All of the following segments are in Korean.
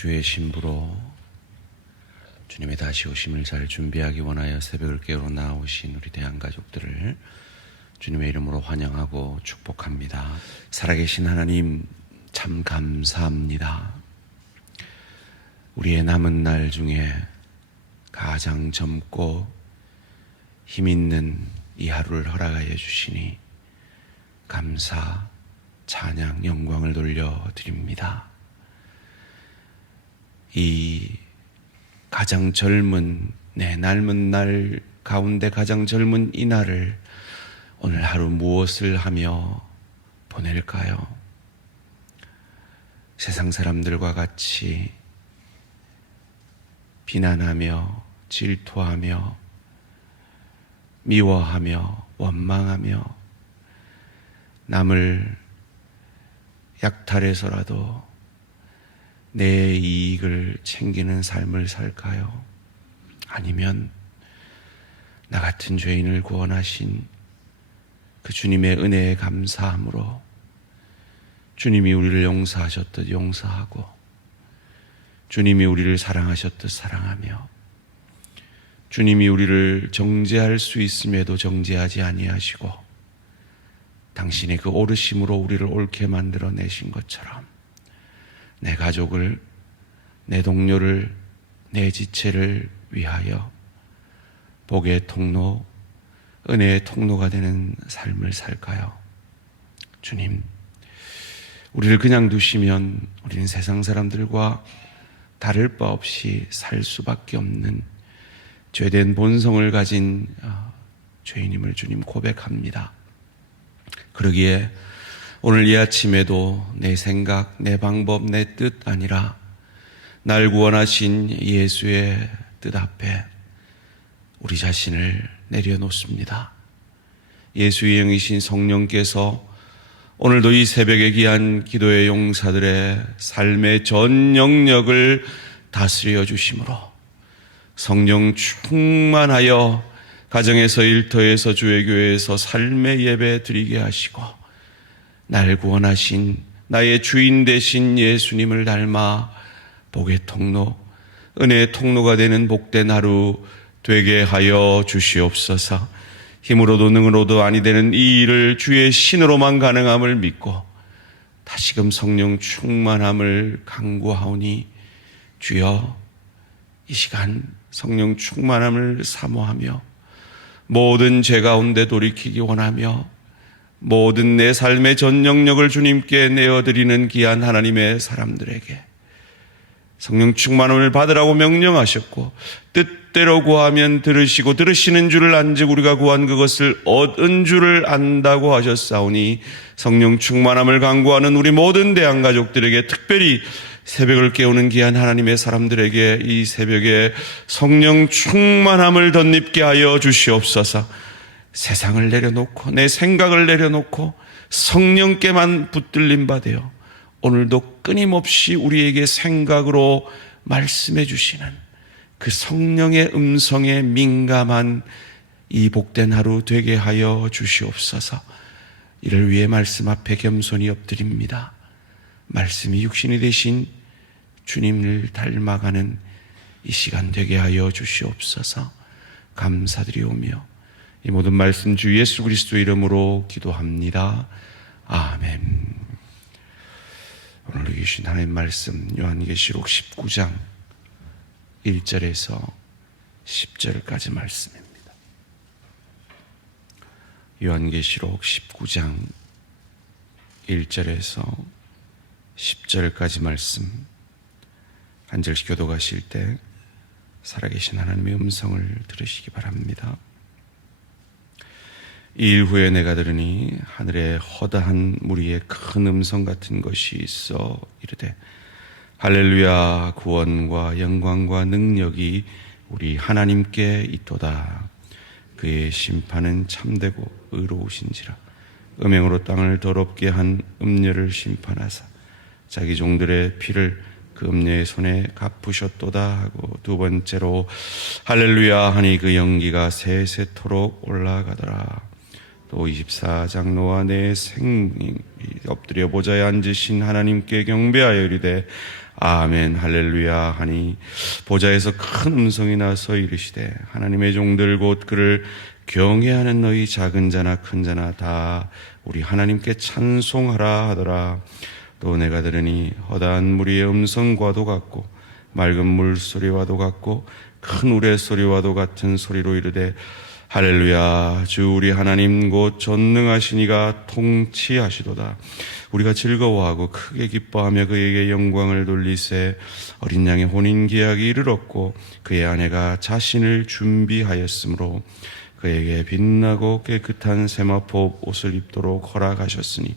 주의 신부로 주님의 다시 오심을 잘 준비하기 원하여 새벽을 깨우러 나오신 우리 대한가족들을 주님의 이름으로 환영하고 축복합니다. 살아계신 하나님, 참 감사합니다. 우리의 남은 날 중에 가장 젊고 힘있는 이 하루를 허락하여 주시니 감사, 찬양, 영광을 돌려드립니다. 이 가장 젊은 내 남은 날 가운데 가장 젊은 이 날을 오늘 하루 무엇을 하며 보낼까요? 세상 사람들과 같이 비난하며 질투하며 미워하며 원망하며 남을 약탈해서라도 내 이익을 챙기는 삶을 살까요? 아니면 나 같은 죄인을 구원하신 그 주님의 은혜에 감사함으로 주님이 우리를 용서하셨듯 용서하고 주님이 우리를 사랑하셨듯 사랑하며 주님이 우리를 정죄할 수 있음에도 정죄하지 아니하시고 당신의 그 오르심으로 우리를 옳게 만들어내신 것처럼 내 가족을, 내 동료를, 내 지체를 위하여 복의 통로, 은혜의 통로가 되는 삶을 살까요? 주님, 우리를 그냥 두시면 우리는 세상 사람들과 다를 바 없이 살 수밖에 없는 죄된 본성을 가진 죄인임을 주님 고백합니다. 그러기에 오늘 이 아침에도 내 생각, 내 방법, 내 뜻 아니라 날 구원하신 예수의 뜻 앞에 우리 자신을 내려놓습니다. 예수의 영이신 성령께서 오늘도 이 새벽에 귀한 기도의 용사들의 삶의 전 영역을 다스려 주심으로 성령 충만하여 가정에서, 일터에서, 주의 교회에서 삶의 예배 드리게 하시고 날 구원하신 나의 주인 되신 예수님을 닮아 복의 통로, 은혜의 통로가 되는 복된 하루 되게 하여 주시옵소서. 힘으로도 능으로도 아니 되는 이 일을 주의 신으로만 가능함을 믿고 다시금 성령 충만함을 간구하오니 주여 이 시간 성령 충만함을 사모하며 모든 죄 가운데 돌이키기 원하며 모든 내 삶의 전 영역을 주님께 내어드리는 귀한 하나님의 사람들에게 성령 충만함을 받으라고 명령하셨고 뜻대로 구하면 들으시고 들으시는 줄을 안즉 우리가 구한 그것을 얻은 줄을 안다고 하셨사오니 성령 충만함을 간구하는 우리 모든 대한가족들에게 특별히 새벽을 깨우는 귀한 하나님의 사람들에게 이 새벽에 성령 충만함을 덧입게 하여 주시옵소서. 세상을 내려놓고 내 생각을 내려놓고 성령께만 붙들림 받아요. 오늘도 끊임없이 우리에게 생각으로 말씀해 주시는 그 성령의 음성에 민감한 이 복된 하루 되게 하여 주시옵소서. 이를 위해 말씀 앞에 겸손히 엎드립니다. 말씀이 육신이 되신 주님을 닮아가는 이 시간 되게 하여 주시옵소서. 감사드리오며 이 모든 말씀 주 예수 그리스도 이름으로 기도합니다. 아멘. 오늘 주신 하나님의 말씀 요한계시록 19장 1절에서 10절까지 말씀입니다. 요한계시록 19장 1절에서 10절까지 말씀 한 절씩 교독하실 때 살아계신 하나님의 음성을 들으시기 바랍니다. 이 일 후에 내가 들으니 하늘에 허다한 무리의 큰 음성 같은 것이 있어 이르되 할렐루야, 구원과 영광과 능력이 우리 하나님께 있도다. 그의 심판은 참되고 의로우신지라. 음행으로 땅을 더럽게 한 음녀를 심판하사 자기 종들의 피를 그 음녀의 손에 갚으셨도다 하고 두 번째로 할렐루야 하니 그 연기가 세세토록 올라가더라. 또 24장로와 내 생명이 엎드려 보좌에 앉으신 하나님께 경배하여 이르되 아멘 할렐루야 하니 보좌에서 큰 음성이 나서 이르시되 하나님의 종들 곧 그를 경외하는 너희 작은 자나 큰 자나 다 우리 하나님께 찬송하라 하더라. 또 내가 들으니 허다한 무리의 음성과도 같고 맑은 물소리와도 같고 큰 우레소리와도 같은 소리로 이르되 할렐루야 주 우리 하나님 곧 전능하시니가 통치하시도다. 우리가 즐거워하고 크게 기뻐하며 그에게 영광을 돌리세. 어린 양의 혼인계약이 이르렀고 그의 아내가 자신을 준비하였으므로 그에게 빛나고 깨끗한 세마포 옷을 입도록 허락하셨으니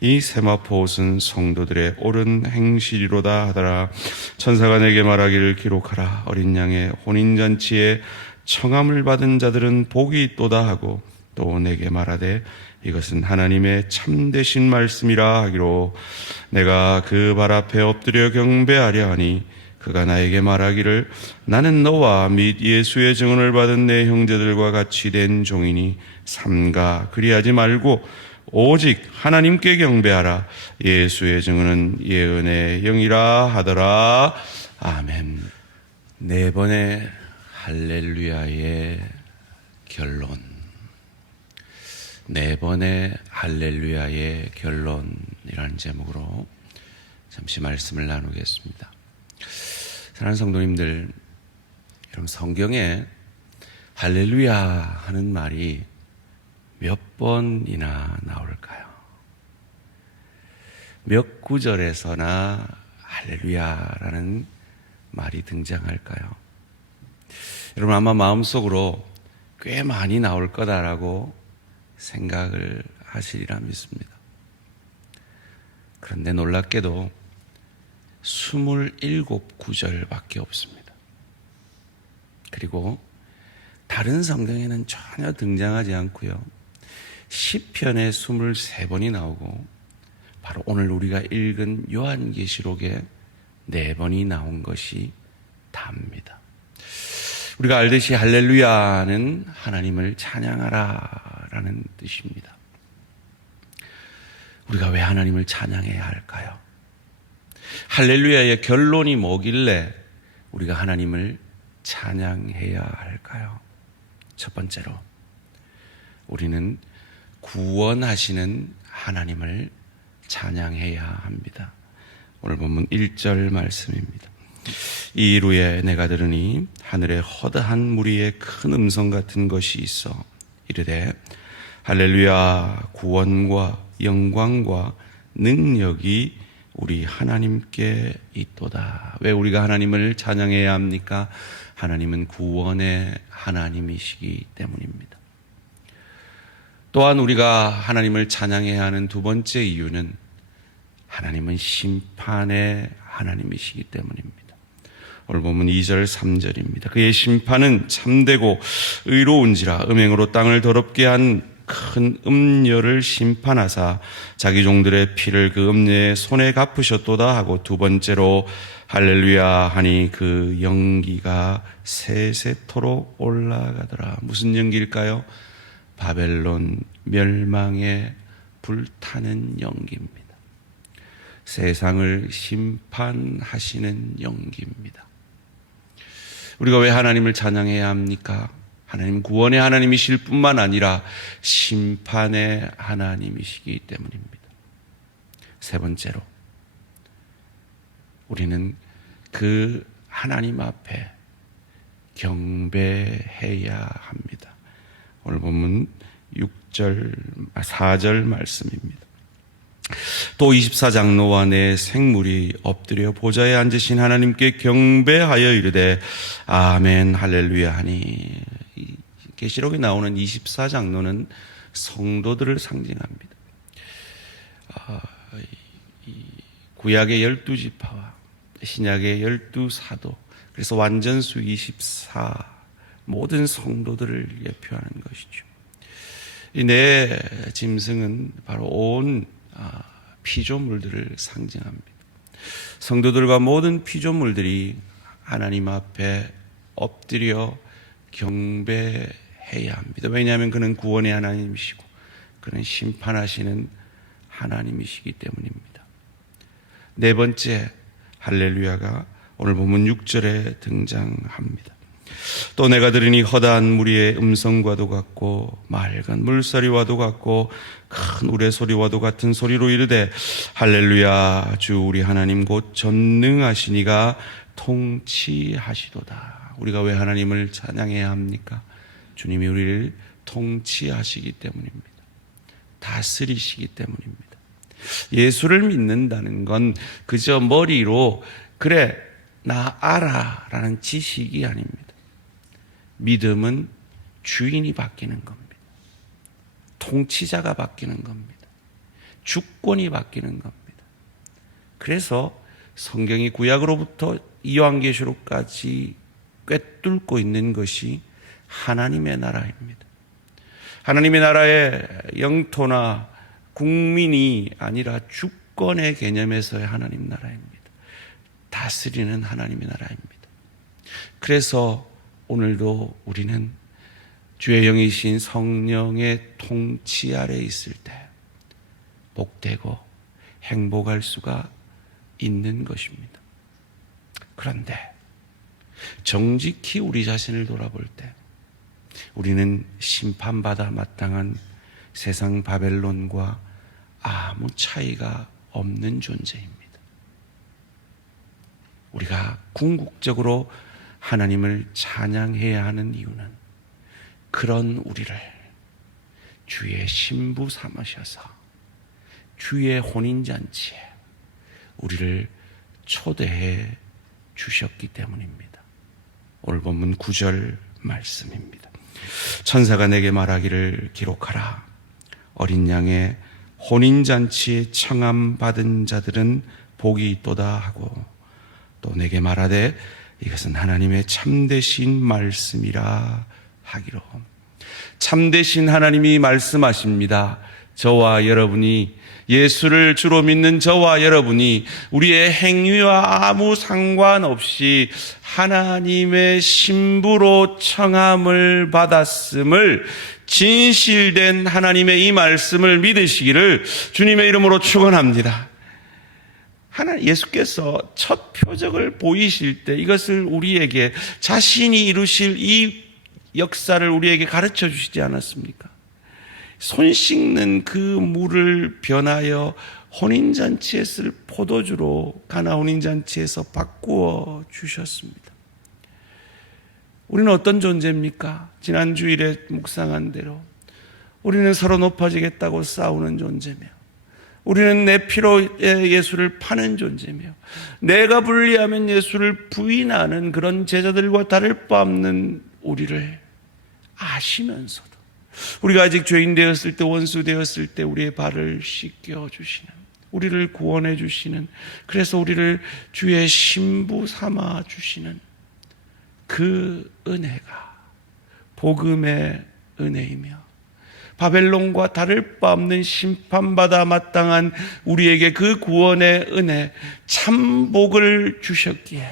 이 세마포 옷은 성도들의 옳은 행실이로다 하더라. 천사가 내게 말하기를 기록하라. 어린 양의 혼인잔치에 청함을 받은 자들은 복이 있도다 하고 또 내게 말하되 이것은 하나님의 참되신 말씀이라 하기로 내가 그 발 앞에 엎드려 경배하려 하니 그가 나에게 말하기를 나는 너와 및 예수의 증언을 받은 내 형제들과 같이 된 종이니 삼가 그리하지 말고 오직 하나님께 경배하라. 예수의 증언은 예언의 영이라 하더라. 아멘. 네 번의 할렐루야의 결론. 네 번의 할렐루야의 결론이라는 제목으로 잠시 말씀을 나누겠습니다. 사랑하는 성도님들, 여러분 성경에 할렐루야 하는 말이 몇 번이나 나올까요? 몇 구절에서나 할렐루야라는 말이 등장할까요? 여러분 아마 마음속으로 꽤 많이 나올 거다라고 생각을 하시리라 믿습니다. 그런데 놀랍게도 27구절밖에 없습니다. 그리고 다른 성경에는 전혀 등장하지 않고요. 시편에 23번이 나오고 바로 오늘 우리가 읽은 요한계시록에 4번이 나온 것이 다입니다. 우리가 알듯이 할렐루야는 하나님을 찬양하라 라는 뜻입니다. 우리가 왜 하나님을 찬양해야 할까요? 할렐루야의 결론이 뭐길래 우리가 하나님을 찬양해야 할까요? 첫 번째로 우리는 구원하시는 하나님을 찬양해야 합니다. 오늘 본문 1절 말씀입니다. 이루에 내가 들으니 하늘에 허다한 무리의 큰 음성 같은 것이 있어 이르되 할렐루야 구원과 영광과 능력이 우리 하나님께 있도다. 왜 우리가 하나님을 찬양해야 합니까? 하나님은 구원의 하나님이시기 때문입니다. 또한 우리가 하나님을 찬양해야 하는 두 번째 이유는 하나님은 심판의 하나님이시기 때문입니다. 오늘 보면 2절 3절입니다. 그의 심판은 참되고 의로운지라 음행으로 땅을 더럽게 한 큰 음녀를 심판하사 자기 종들의 피를 그 음녀의 손에 갚으셨도다 하고 두 번째로 할렐루야 하니 그 연기가 세세토록 올라가더라. 무슨 연기일까요? 바벨론 멸망의 불타는 연기입니다. 세상을 심판하시는 연기입니다. 우리가 왜 하나님을 찬양해야 합니까? 하나님 구원의 하나님이실 뿐만 아니라 심판의 하나님이시기 때문입니다. 세 번째로 우리는 그 하나님 앞에 경배해야 합니다. 오늘 본문 4절 말씀입니다. 또 24장로와 내 생물이 엎드려 보좌에 앉으신 하나님께 경배하여 이르되 아멘 할렐루야 하니 계시록에 나오는 24장로는 성도들을 상징합니다. 구약의 12지파와 신약의 12사도, 그래서 완전수 24 모든 성도들을 예표하는 것이죠. 이 네 짐승은 바로 온 피조물들을 상징합니다. 성도들과 모든 피조물들이 하나님 앞에 엎드려 경배해야 합니다. 왜냐하면 그는 구원의 하나님이시고 그는 심판하시는 하나님이시기 때문입니다. 네 번째 할렐루야가 오늘 본문 6절에 등장합니다. 또 내가 들으니 허다한 무리의 음성과도 같고 맑은 물소리와도 같고 큰 우레소리와도 같은 소리로 이르되 할렐루야 주 우리 하나님 곧 전능하시니가 통치하시도다. 우리가 왜 하나님을 찬양해야 합니까? 주님이 우리를 통치하시기 때문입니다. 다스리시기 때문입니다. 예수를 믿는다는 건 그저 머리로 그래 나 알아 라는 지식이 아닙니다. 믿음은 주인이 바뀌는 겁니다. 통치자가 바뀌는 겁니다. 주권이 바뀌는 겁니다. 그래서 성경이 구약으로부터 요한계시록까지 꿰뚫고 있는 것이 하나님의 나라입니다. 하나님의 나라의 영토나 국민이 아니라 주권의 개념에서의 하나님 나라입니다. 다스리는 하나님의 나라입니다. 그래서 오늘도 우리는 주의 영이신 성령의 통치 아래 있을 때 복되고 행복할 수가 있는 것입니다. 그런데 정직히 우리 자신을 돌아볼 때 우리는 심판받아 마땅한 세상 바벨론과 아무 차이가 없는 존재입니다. 우리가 궁극적으로 하나님을 찬양해야 하는 이유는 그런 우리를 주의 신부 삼으셔서 주의 혼인잔치에 우리를 초대해 주셨기 때문입니다. 오늘 본문 9절 말씀입니다. 천사가 내게 말하기를 기록하라. 어린 양의 혼인잔치에 청함받은 자들은 복이 있도다 하고 또 내게 말하되 이것은 하나님의 참되신 말씀이라 하기로. 참되신 하나님이 말씀하십니다. 저와 여러분이 예수를 주로 믿는 저와 여러분이 우리의 행위와 아무 상관없이 하나님의 신부로 청함을 받았음을 진실된 하나님의 이 말씀을 믿으시기를 주님의 이름으로 축원합니다. 예수께서 첫 표적을 보이실 때 이것을 우리에게 자신이 이루실 이 역사를 우리에게 가르쳐 주시지 않았습니까? 손 씻는 그 물을 변하여 혼인잔치에 쓸 포도주로 가나 혼인잔치에서 바꾸어 주셨습니다. 우리는 어떤 존재입니까? 지난 주일에 묵상한 대로 우리는 서로 높아지겠다고 싸우는 존재며 우리는 내 피로 예수를 파는 존재며 내가 불리하면 예수를 부인하는 그런 제자들과 다를 바 없는 우리를 아시면서도 우리가 아직 죄인 되었을 때 원수 되었을 때 우리의 발을 씻겨 주시는 우리를 구원해 주시는 그래서 우리를 주의 신부 삼아 주시는 그 은혜가 복음의 은혜이며 바벨론과 다를 바 없는 심판받아 마땅한 우리에게 그 구원의 은혜 참 복을 주셨기에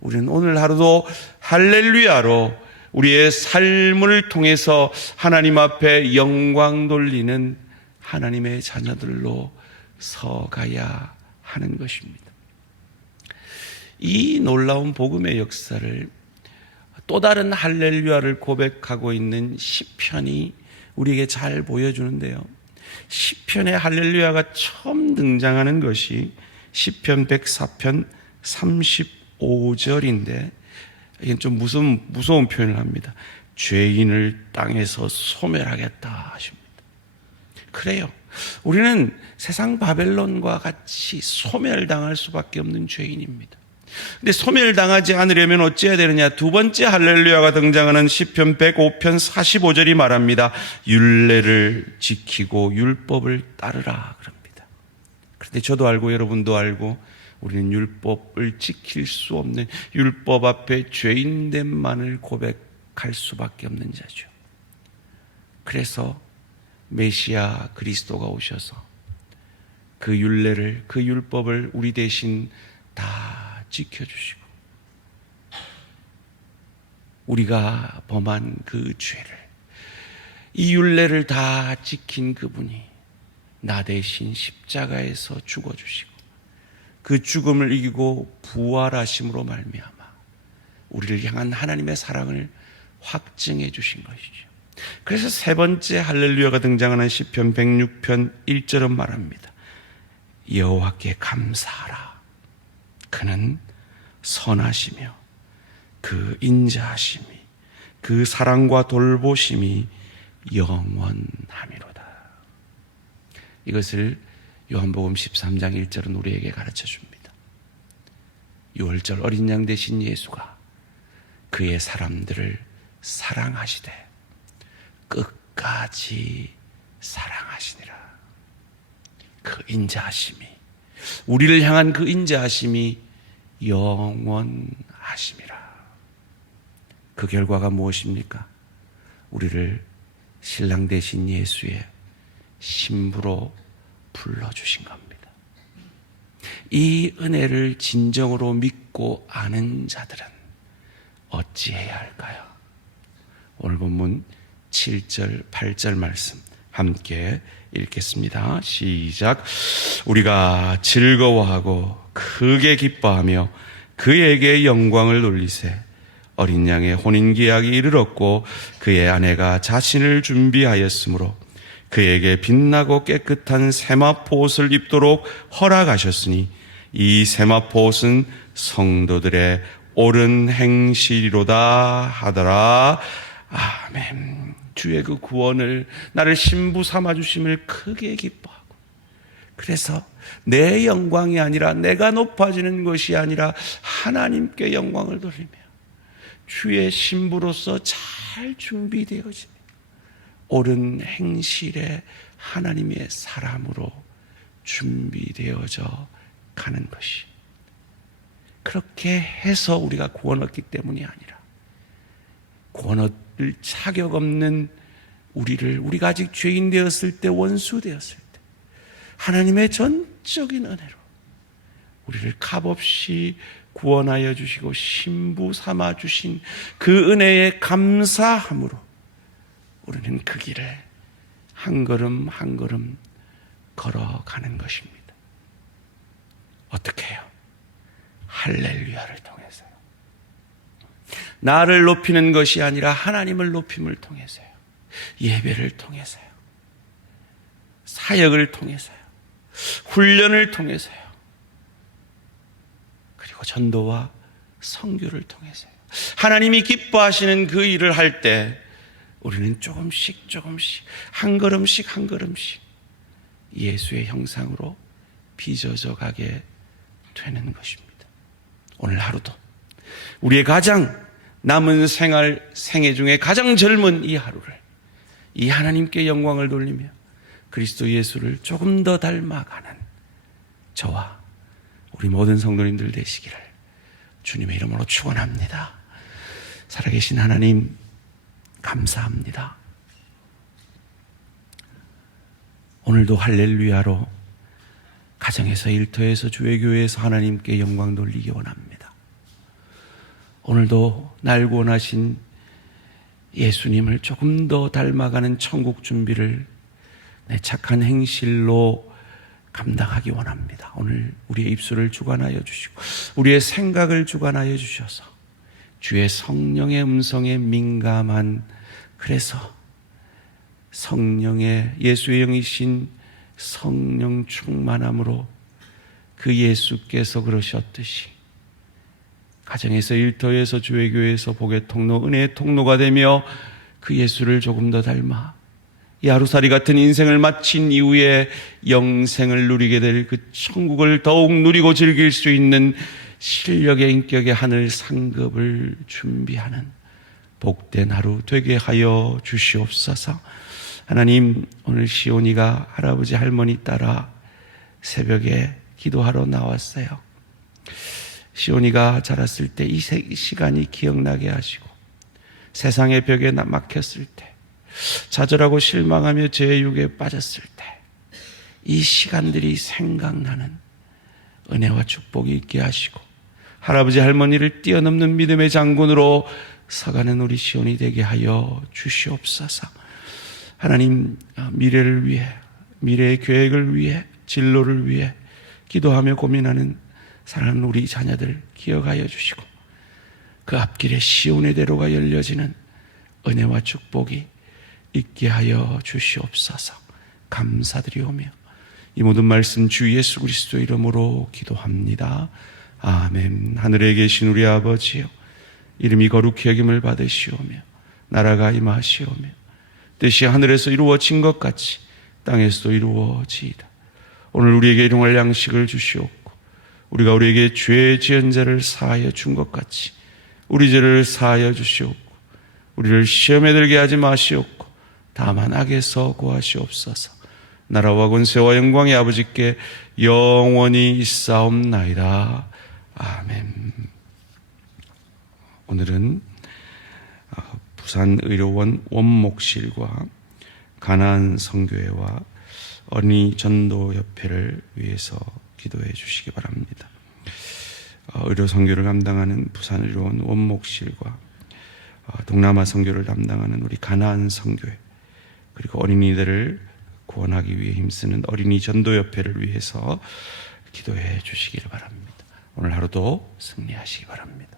우리는 오늘 하루도 할렐루야로 우리의 삶을 통해서 하나님 앞에 영광 돌리는 하나님의 자녀들로 서가야 하는 것입니다. 이 놀라운 복음의 역사를 또 다른 할렐루야를 고백하고 있는 시편이 우리에게 잘 보여주는데요. 시편의 할렐루야가 처음 등장하는 것이 시편 104편 35절인데 이건 좀 무서운 표현을 합니다. 죄인을 땅에서 소멸하겠다 하십니다. 그래요. 우리는 세상 바벨론과 같이 소멸당할 수밖에 없는 죄인입니다. 근데 소멸당하지 않으려면 어찌해야 되느냐? 두 번째 할렐루야가 등장하는 시편 105편 45절이 말합니다. 율례를 지키고 율법을 따르라 그럽니다. 그런데 저도 알고 여러분도 알고 우리는 율법을 지킬 수 없는 율법 앞에 죄인됨만을 고백할 수밖에 없는 자죠. 그래서 메시아 그리스도가 오셔서 그 율례를 그 율법을 우리 대신 다 지켜주시고 우리가 범한 그 죄를 이 율례를 다 지킨 그분이 나 대신 십자가에서 죽어주시고 그 죽음을 이기고 부활하심으로 말미암아 우리를 향한 하나님의 사랑을 확증해 주신 것이죠. 그래서 세 번째 할렐루야가 등장하는 시편 106편 1절은 말합니다. 여호와께 감사하라. 그는 선하시며 그 인자하심이 그 사랑과 돌보심이 영원함이로다. 이것을 요한복음 13장 1절은 우리에게 가르쳐 줍니다. 6월절 어린 양 되신 예수가 그의 사람들을 사랑하시되 끝까지 사랑하시니라. 그 인자하심이, 우리를 향한 그 인자하심이 영원하심이라. 그 결과가 무엇입니까? 우리를 신랑 되신 예수의 신부로 불러주신 겁니다. 이 은혜를 진정으로 믿고 아는 자들은 어찌해야 할까요? 오늘 본문 7절, 8절 말씀 함께 읽겠습니다. 시작. 우리가 즐거워하고 크게 기뻐하며 그에게 영광을 돌리세. 어린 양의 혼인계약이 이르렀고 그의 아내가 자신을 준비하였으므로 그에게 빛나고 깨끗한 세마포옷을 입도록 허락하셨으니 이 세마포옷은 성도들의 옳은 행실이로다 하더라. 아멘. 주의 그 구원을, 나를 신부 삼아주심을 크게 기뻐하고, 그래서 내 영광이 아니라, 내가 높아지는 것이 아니라 하나님께 영광을 돌리며 주의 신부로서 잘 준비되어지며 옳은 행실에 하나님의 사람으로 준비되어져 가는 것이, 그렇게 해서 우리가 구원 얻기 때문이 아니라 구원 얻을 자격 없는 우리가 아직 죄인 되었을 때, 원수 되었을 때 하나님의 전적인 은혜로 우리를 값없이 구원하여 주시고 신부 삼아 주신 그 은혜에 감사함으로 우리는 그 길에 한 걸음 한 걸음 걸어가는 것입니다. 어떻게 해요? 할렐루야를 통해서요. 나를 높이는 것이 아니라 하나님을 높임을 통해서요. 예배를 통해서요. 사역을 통해서요. 훈련을 통해서요. 그리고 전도와 선교를 통해서요. 하나님이 기뻐하시는 그 일을 할 때 우리는 조금씩 한 걸음씩 예수의 형상으로 빚어져 가게 되는 것입니다. 오늘 하루도 우리의 가장 남은 생애 중에 가장 젊은 이 하루를 이 하나님께 영광을 돌리며 그리스도 예수를 조금 더 닮아가는 저와 우리 모든 성도님들 되시기를 주님의 이름으로 축원합니다. 살아계신 하나님, 감사합니다. 오늘도 할렐루야로 가정에서, 일터에서, 주의 교회에서 하나님께 영광 돌리기 원합니다. 오늘도 날 구원하신 예수님을 조금 더 닮아가는 천국 준비를 내 착한 행실로 감당하기 원합니다. 오늘 우리의 입술을 주관하여 주시고 우리의 생각을 주관하여 주셔서 주의 성령의 음성에 민감한, 그래서 성령의, 예수의 영이신 성령 충만함으로 그 예수께서 그러셨듯이 가정에서, 일터에서, 주의 교회에서, 복의 통로, 은혜의 통로가 되며 그 예수를 조금 더 닮아 이 하루살이 같은 인생을 마친 이후에 영생을 누리게 될 그 천국을 더욱 누리고 즐길 수 있는 실력의, 인격의 하늘 상급을 준비하는 복된 하루 되게 하여 주시옵소서. 하나님, 오늘 시온이가 할아버지 할머니 따라 새벽에 기도하러 나왔어요. 시온이가 자랐을 때 이 시간이 기억나게 하시고 세상의 벽에 막혔을 때, 좌절하고 실망하며 죄의 유혹에 빠졌을 때 이 시간들이 생각나는 은혜와 축복이 있게 하시고 할아버지 할머니를 뛰어넘는 믿음의 장군으로 서가는 우리 시온이 되게 하여 주시옵소서. 하나님, 미래를 위해, 미래의 계획을 위해, 진로를 위해 기도하며 고민하는 사랑하는 우리 자녀들 기억하여 주시고, 그 앞길에 시온의 대로가 열려지는 은혜와 축복이 있게 하여 주시옵소서. 감사드리오며 이 모든 말씀 주 예수 그리스도의 이름으로 기도합니다. 아멘. 하늘에 계신 우리 아버지요, 이름이 거룩히 여김을 받으시오며 나라가 임하시오며 뜻이 하늘에서 이루어진 것 같이 땅에서도 이루어지이다. 오늘 우리에게 일용할 양식을 주시옵고, 우리가 우리에게 죄 지은 자를 사하여 준 것 같이 우리 죄를 사하여 주시옵고, 우리를 시험에 들게 하지 마시옵고 다만 악에서 구하시옵소서. 나라와 권세와 영광의 아버지께 영원히 있사옵나이다. 아멘. 오늘은 부산의료원 원목실과 가나안 선교회와 어린이 전도협회를 위해서 기도해 주시기 바랍니다. 의료 선교를 감당하는 부산의료원 원목실과 동남아 선교를 담당하는 우리 가나안 선교회, 그리고 어린이들을 구원하기 위해 힘쓰는 어린이 전도협회를 위해서 기도해 주시기를 바랍니다. 오늘 하루도 승리하시기 바랍니다.